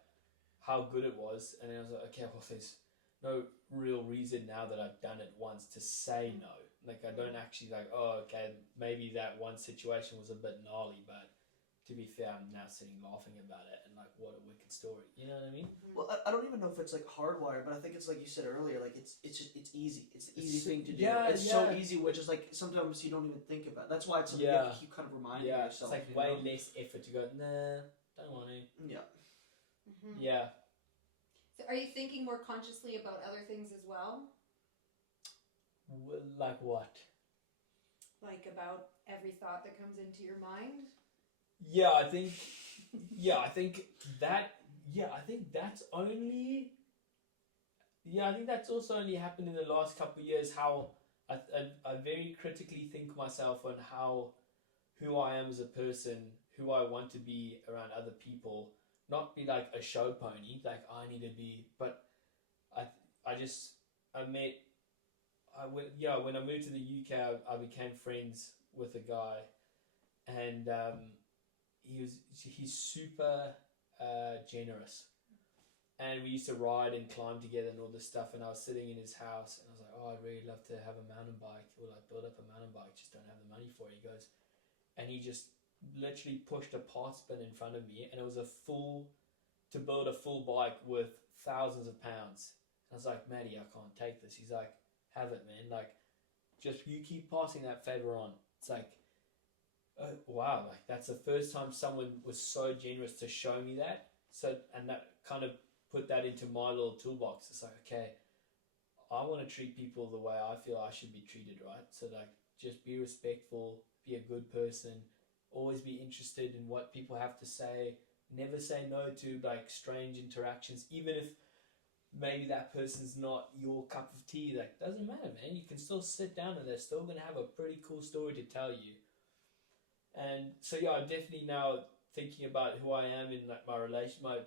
how good it was, and then I was like, okay, well, there's no real reason now that I've done it once to say no. Like, I don't actually like, oh, okay, maybe that one situation was a bit gnarly, but to be fair, I'm now sitting laughing about it and like, what a wicked story. You know what I mean? Well, I don't even know if it's like hardwired, but I think it's like you said earlier. Like it's easy. It's the easy It's- thing to do. yeah, It's so yeah. easy, which is like sometimes you don't even think about. That's why it's something you Yeah. have to keep kind of reminding Yeah, it's yourself. like you way know? less effort to go, nah, don't want to. Yeah. Yeah. So are you thinking more consciously about other things as well? Like what? Like about every thought that comes into your mind? Yeah, I think that's only. Yeah, I think that's also only happened in the last couple of years. How I very critically think myself on who I am as a person, who I want to be around other people, not be like a show pony, like I need to be. But when I moved to the UK, I became friends with a guy, and he's super generous, and we used to ride and climb together and all this stuff. And I was sitting in his house, and I was like, "Oh, I'd really love to have a mountain bike, or like build up a mountain bike. Just don't have the money for it." He goes, and he just literally pushed a parts bin in front of me, and it was to build a full bike with thousands of pounds. And I was like, "Maddie, I can't take this." He's like, "Have it, man. Like, just you keep passing that favor on." It's like, oh, wow, like that's the first time someone was so generous to show me that. So, and that kind of put that into my little toolbox. It's like, okay, I want to treat people the way I feel I should be treated, right? So like, just be respectful, be a good person, always be interested in what people have to say. Never say no to like strange interactions, even if maybe that person's not your cup of tea. Like, doesn't matter, man. You can still sit down and they're still gonna have a pretty cool story to tell you. And so yeah, I'm definitely now thinking about who I am in like my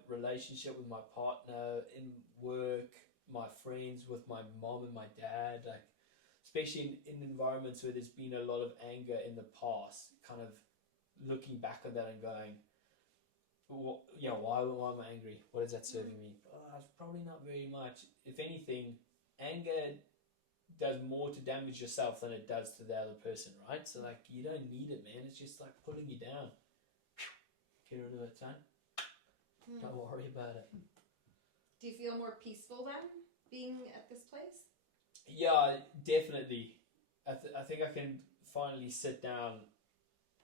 relationship with my partner, in work, my friends, with my mom and my dad, like especially in environments where there's been a lot of anger in the past, kind of looking back on that and going, why am I angry? What is that serving me? It's probably not very much. If anything, anger does more to damage yourself than it does to the other person, right? So like, you don't need it, man. It's just like pulling you down. Get rid of it, son. Don't worry about it. Do you feel more peaceful then, being at this place? Yeah, definitely. I think I can finally sit down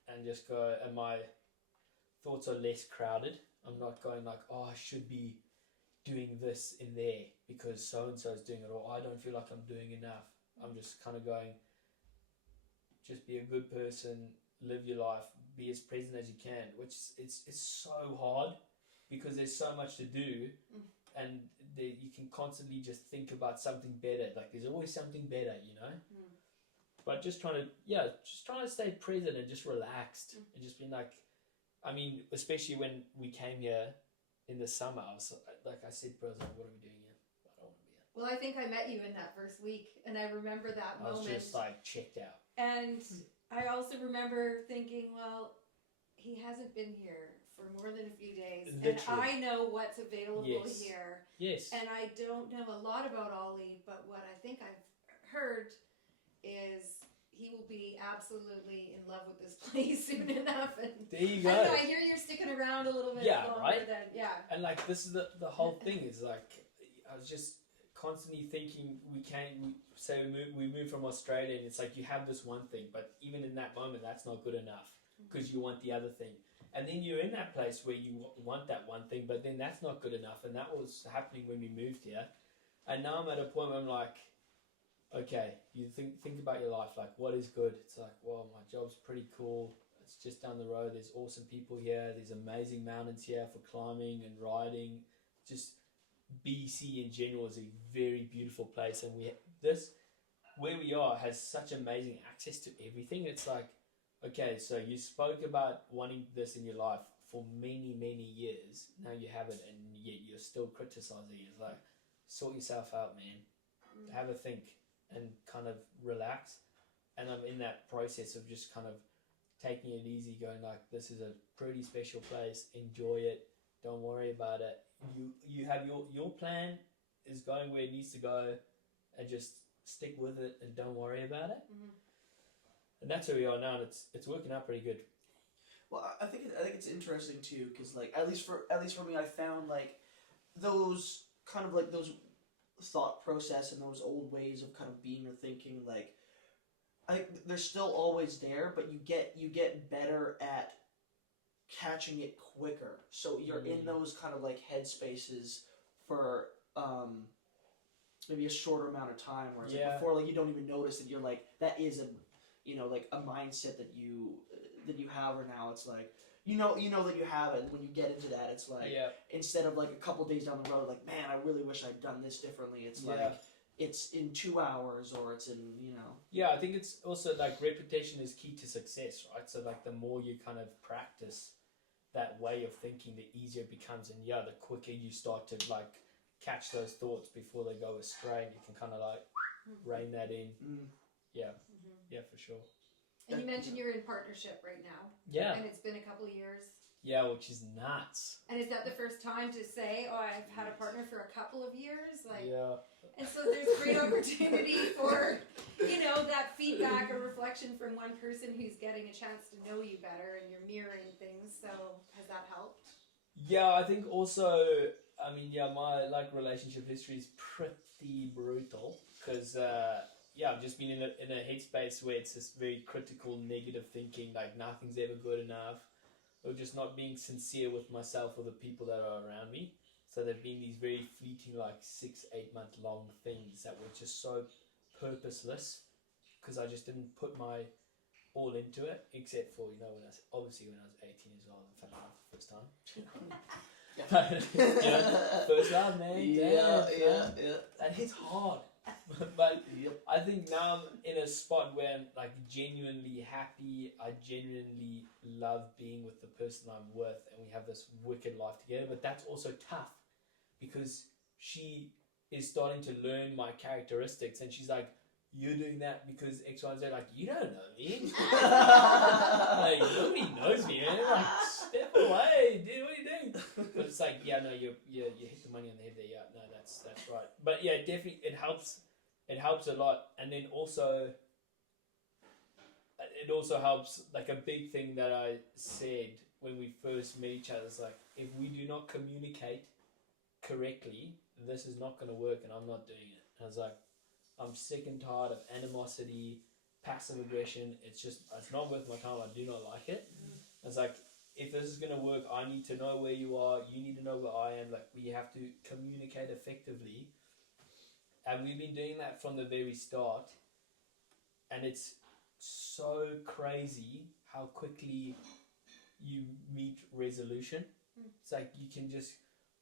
and just go, and my thoughts are less crowded. I'm not going like, oh, I should be doing this in there because so-and-so is doing it, or I don't feel like I'm doing enough. I'm just kind of going, just be a good person, live your life, be as present as you can, which it's so hard because there's so much to do, and you can constantly just think about something better. Like there's always something better, you know. But just trying to stay present and just relaxed and just being like, I mean, especially when we came here in the summer, I was like, I said, bro, like, what are we doing here? I don't want to be here. Well, I think I met you in that first week, and I remember that moment. I was just like checked out. And I also remember thinking, well, he hasn't been here for more than a few days, Literally. and I know what's available Yes. here. Yes. And I don't know a lot about Ollie, but what I think I've heard is he will be absolutely in love with this place soon enough. And There you go. I don't know, I hear you're sticking around a little bit Yeah, longer right? than, And like this is the whole thing is like I was just constantly thinking we move from Australia, and it's like you have this one thing, but even in that moment that's not good enough because you want the other thing, and then you're in that place where you want that one thing, but then that's not good enough, and that was happening when we moved here. And now I'm at a point where I'm like, okay, you think about your life, like what is good. It's like, well, my job's pretty cool, it's just down the road, there's awesome people here, there's amazing mountains here for climbing and riding. Just BC in general is a very beautiful place, and where we are has such amazing access to everything. It's like, okay, so you spoke about wanting this in your life for many years, now you have it, and yet you're still criticizing. It's like, sort yourself out, man. Have a think and kind of relax. And I'm in that process of just kind of taking it easy, going like, this is a pretty special place, enjoy it, don't worry about it. You have your plan is going where it needs to go, and just stick with it and don't worry about it. And that's where we are now, and it's working out pretty good. Well, I think it's interesting too, because like at least for me, I found like those kind of like those thought process and those old ways of kind of being or thinking, like they're still always there, but you get better at catching it quicker. So you're in those kind of like headspaces for maybe a shorter amount of time, whereas like before, like you don't even notice that you're like that is a mindset that you have, or now it's like you know that you have it, and when you get into that, it's like instead of like a couple days down the road, like, man, I really wish I'd done this differently, it's like it's in 2 hours, or it's in I think it's also like repetition is key to success, right? So like the more you kind of practice that way of thinking, the easier it becomes, and the quicker you start to like catch those thoughts before they go astray, and you can kind of like rein that in. Yeah, for sure. And you mentioned you're in partnership right now. Yeah. And it's been a couple of years. Yeah, which is nuts. And is that the first time to say, oh, I've had a partner for a couple of years? Like, yeah. And so there's great opportunity for, that feedback or reflection from one person who's getting a chance to know you better, and you're mirroring things. So has that helped? Yeah, I think also, my like relationship history is pretty brutal because, I've just been in a headspace where it's this very critical, negative thinking, like nothing's ever good enough, or just not being sincere with myself or the people that are around me. So there've been these very fleeting, like 6-8 month long things that were just so purposeless because I just didn't put my all into it, except for, when I was 18 years old and fell in love for the first time. First love, man. Yeah. That hits hard. But I think now I'm in a spot where I'm like genuinely happy. I genuinely love being with the person I'm with, and we have this wicked life together. But that's also tough because she is starting to learn my characteristics, and she's like, "You're doing that because X, Y, and Z." Like, you don't know me. Like, nobody knows me, man. Like, step away, dude. What are you doing? But it's like, you hit the money on the head there. Yeah, no, that's right. But yeah, definitely, it helps. It helps a lot, and then also, it also helps. Like a big thing that I said when we first met each other is like, if we do not communicate correctly, this is not going to work, and I'm not doing it. And I was like, I'm sick and tired of animosity, passive aggression. It's not worth my time. I do not like it. I was like, if this is going to work, I need to know where you are. You need to know where I am. Like, we have to communicate effectively. And we've been doing that from the very start. And it's so crazy how quickly you meet resolution. It's like you can just,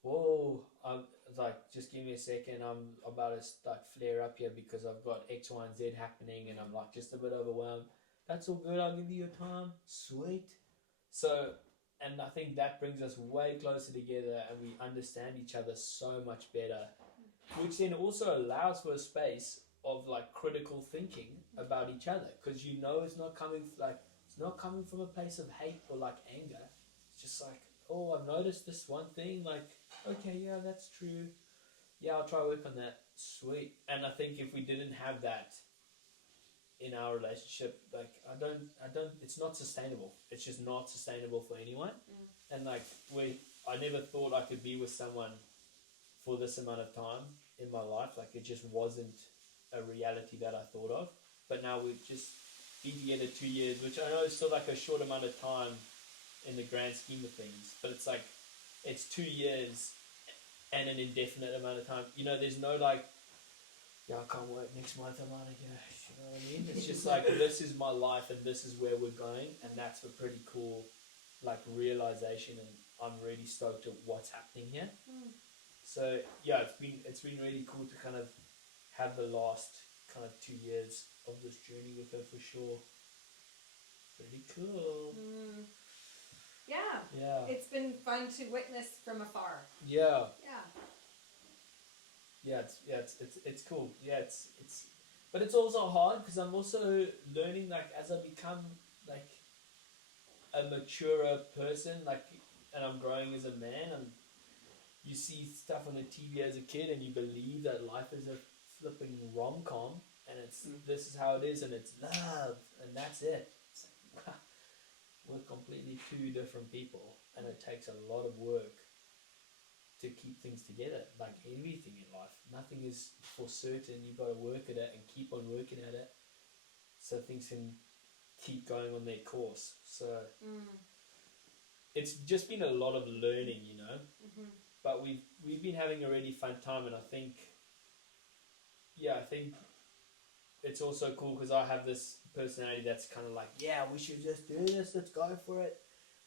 whoa, I'm like, just give me a second, I'm about to like flare up here because I've got X, Y, and Z happening, and I'm like just a bit overwhelmed. That's all good, I'll give you your time. Sweet. So, and I think that brings us way closer together, and we understand each other so much better, which then also allows for a space of like critical thinking about each other, because you know it's not coming from a place of hate or like anger. It's just like, oh, I've noticed this one thing, like, okay, yeah, that's true, yeah, I'll try to work on that. Sweet. And I think if we didn't have that in our relationship, like I don't it's not sustainable. It's just not sustainable for anyone. And like I never thought I could be with someone for this amount of time in my life. Like it just wasn't a reality that I thought of. But now we've just been together 2 years, which I know is still like a short amount of time in the grand scheme of things, but it's like it's 2 years and an indefinite amount of time. You know, there's no like, yeah, I can't work next month, I'm out of here. You know what I mean? It's just like, this is my life and this is where we're going, and that's a pretty cool like realization, and I'm really stoked at what's happening here. So yeah, it's been really cool to kind of have the last kind of 2 years of this journey with her for sure. Pretty cool. Yeah. Yeah. It's been fun to witness from afar. Yeah. Yeah. Yeah, it's cool. Yeah, it's but it's also hard because I'm also learning, like, as I become like a maturer person, like, and I'm growing as a man, and you see stuff on the TV as a kid and you believe that life is a flipping rom-com and it's this is how it is and it's love and that's it. It's like, wow, we're completely two different people, and it takes a lot of work to keep things together, like everything in life. Nothing is for certain. You've got to work at it and keep on working at it so things can keep going on their course. So it's just been a lot of learning, you know. But we've been having a really fun time, and I think it's also cool because I have this personality that's kind of like, yeah, we should just do this, let's go for it.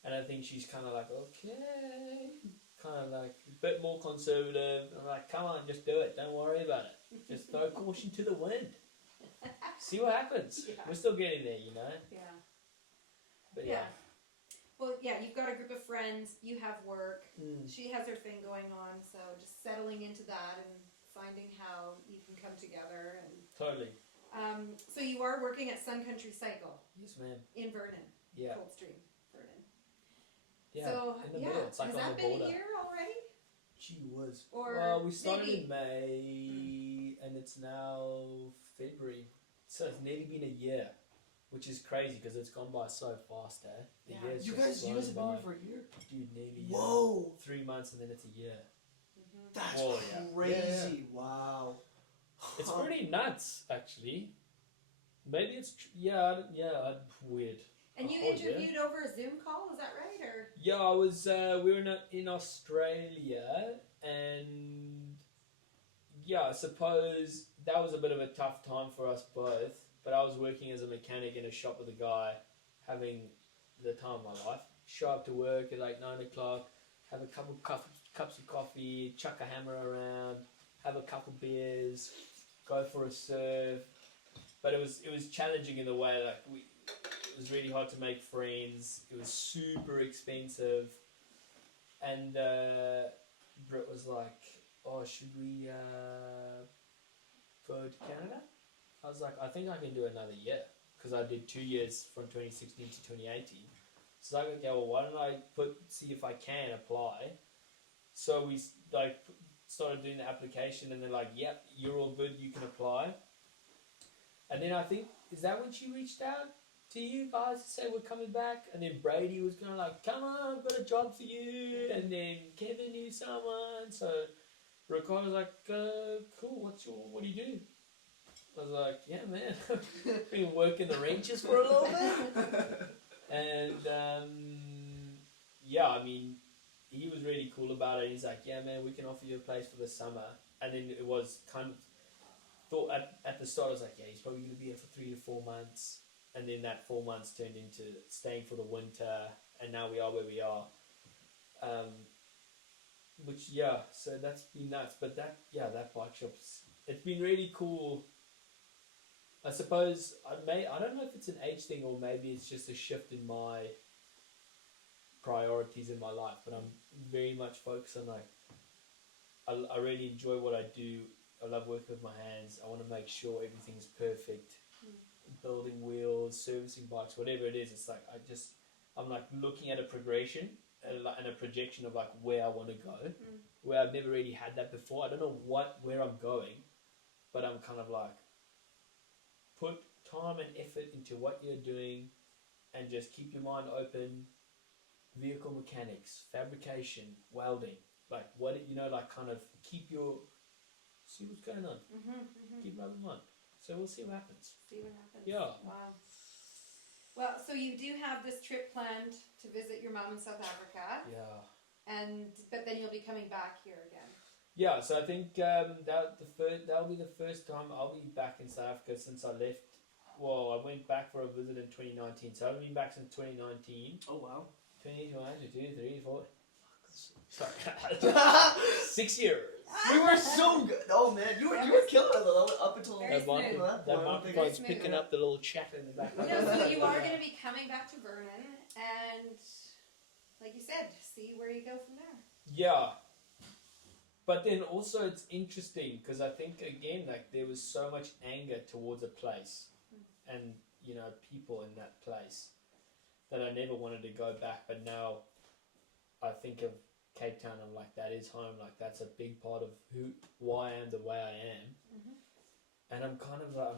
And I think she's kind of like, okay, kind of like a bit more conservative. I'm like, come on, just do it, don't worry about it. Just throw caution to the wind. See what happens. Yeah. We're still getting there, you know? Yeah. But yeah. Well, yeah, you've got a group of friends, you have work, she has her thing going on, so just settling into that and finding how you can come together. And Totally. so you are working at Sun Country Cycle Yes, ma'am. in Vernon, Yeah. Coldstream, Vernon. Yeah. So, in the middle. It's like has on that the been border. a year already? Gee whiz. Or Well, we started maybe- in May and it's now February. So it's nearly been a year, which is crazy because it's gone by so fast, eh? The Yeah. year's You just guys flown have been by. here for a year? Dude, nearly. Whoa! 3 months and then it's a year. That's Whoa, yeah. crazy. Wow. It's Huh. pretty nuts, actually. Maybe it's weird. And you Oh, yeah. interviewed over a Zoom call, is that right? Or Yeah, I was. We were in Australia, and yeah, I suppose that was a bit of a tough time for us both. But I was working as a mechanic in a shop with a guy, having the time of my life. Show up to work at like 9 o'clock, have a couple cups of coffee, chuck a hammer around, have a couple beers, go for a surf. But it was challenging in the way like it was really hard to make friends. It was super expensive, and Britt was like, "Oh, should we go to Canada?" I was like, "I think I can do another year because I did 2 years from 2016 to 2018." So I was like, "Okay, well, why don't I see if I can apply?" So we like started doing the application, and they're like, "Yep, you're all good. You can apply." And then I think, is that when she reached out to you guys to say we're coming back? And then Brady was kind of like, come on, I've got a job for you. And then Kevin knew someone. So Ricardo was like, cool, what do you do? I was like, yeah, man, been working the ranches for a little bit. And yeah, I mean, he was really cool about it. He's like, yeah, man, we can offer you a place for the summer. And then it was kind of, thought at the start, I was like, yeah, he's probably going to be here for 3 to 4 months. and then that 4 months turned into staying for the winter, and now we are where we are. Which so that's been nuts. But that bike shop's, it's been really cool. I suppose I don't know if it's an age thing or maybe it's just a shift in my priorities in my life, but I'm very much focused on like I really enjoy what I do. I love working with my hands. I want to make sure everything's perfect. Building wheels, servicing bikes, whatever it is. It's like I'm like looking at a progression and a projection of like where I want to go, where I've never really had that before. I don't know where I'm going, but I'm kind of like put time and effort into what you're doing, and just keep your mind open. Vehicle mechanics, fabrication, welding, like like kind of see what's going on. Keep an open mind. So we'll see what happens. Yeah. Wow. Well, so you do have this trip planned to visit your mom in South Africa. Yeah. But then you'll be coming back here again. Yeah. So I think that'll be the first time I'll be back in South Africa since I left. Well, I went back for a visit in 2019, so I've been back since 2019. Oh wow. 21, 22, 3, 4. Sorry. 6 years. We were so good. Oh man, you were killing it though, up until Very That smooth. microphone's Very picking smooth. up the little chat in the background. No, so you are going to be coming back to Vernon, and like you said, see where you go from there. Yeah. But then also it's interesting because I think again like there was so much anger towards a place and people in that place that I never wanted to go back, but now I think of Cape Town, I'm like, that is home, like that's a big part of why I am the way I am. And I'm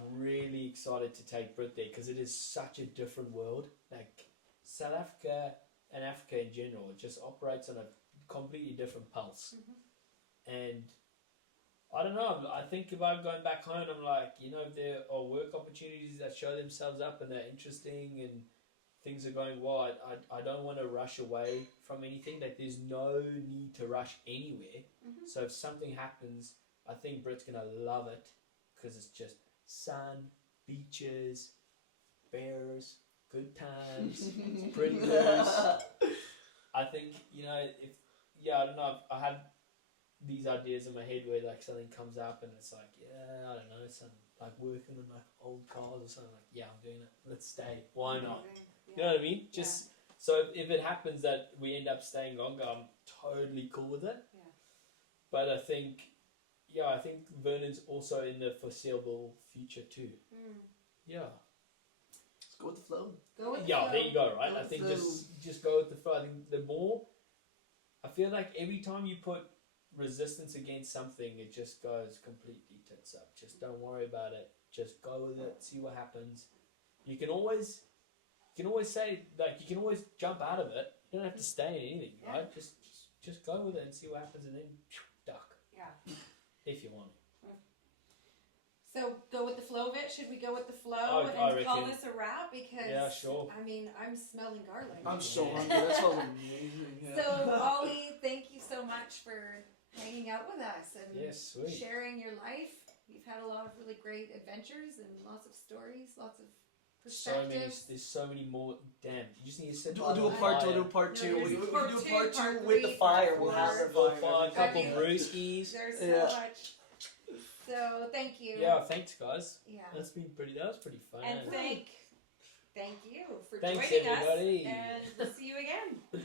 really excited to take Brit there because it is such a different world. Like South Africa and Africa in general, it just operates on a completely different pulse. And I don't know, I think if I'm going back home, I'm like, if there are work opportunities that show themselves up and they're interesting and things are going well, I don't want to rush away from anything. Like there's no need to rush anywhere. So if something happens, I think Brit's going to love it because it's just sun, beaches, bears, good times, pretty girls. I think, I don't know, I had these ideas in my head where like something comes up and it's like, I don't know, some like working on like old cars or something, like, I'm doing it, let's stay, why not? You know what I mean? Just so if it happens that we end up staying longer, I'm totally cool with it. But I think Vernon's also in the foreseeable future too. Yeah. Let's go with the flow. Go with the flow. There you go, right? Go I with think the flow. just go with the flow. I think the more, I feel like every time you put resistance against something, it just goes completely tits up. Just don't worry about it. Just go with it. See what happens. You can always say, like, you can always jump out of it. You don't have to stay in anything, right? Just go with it and see what happens, and then duck. Yeah. If you want. So go with the flow of it. Should we go with the flow I and call reckon. this a wrap? Because Yeah, sure. I mean, I'm smelling garlic. I'm so hungry. That smells amazing. Yeah. So Ollie, thank you so much for hanging out with us and Yes, sweet. sharing your life. You've had a lot of really great adventures and lots of stories, lots of perspectives. There's so many more. Damn, you just need to sit. We'll do a part two. We'll do a part No, two. there's We can part do a two, part part two with the three, fire. part We'll four. have the We'll fire. find a couple Fabulous. brewskis. There's so Yeah. much. So thank you. Yeah, thanks guys. Yeah. That was pretty fun. And thank you for Thanks, joining everybody. us. And we'll see you again.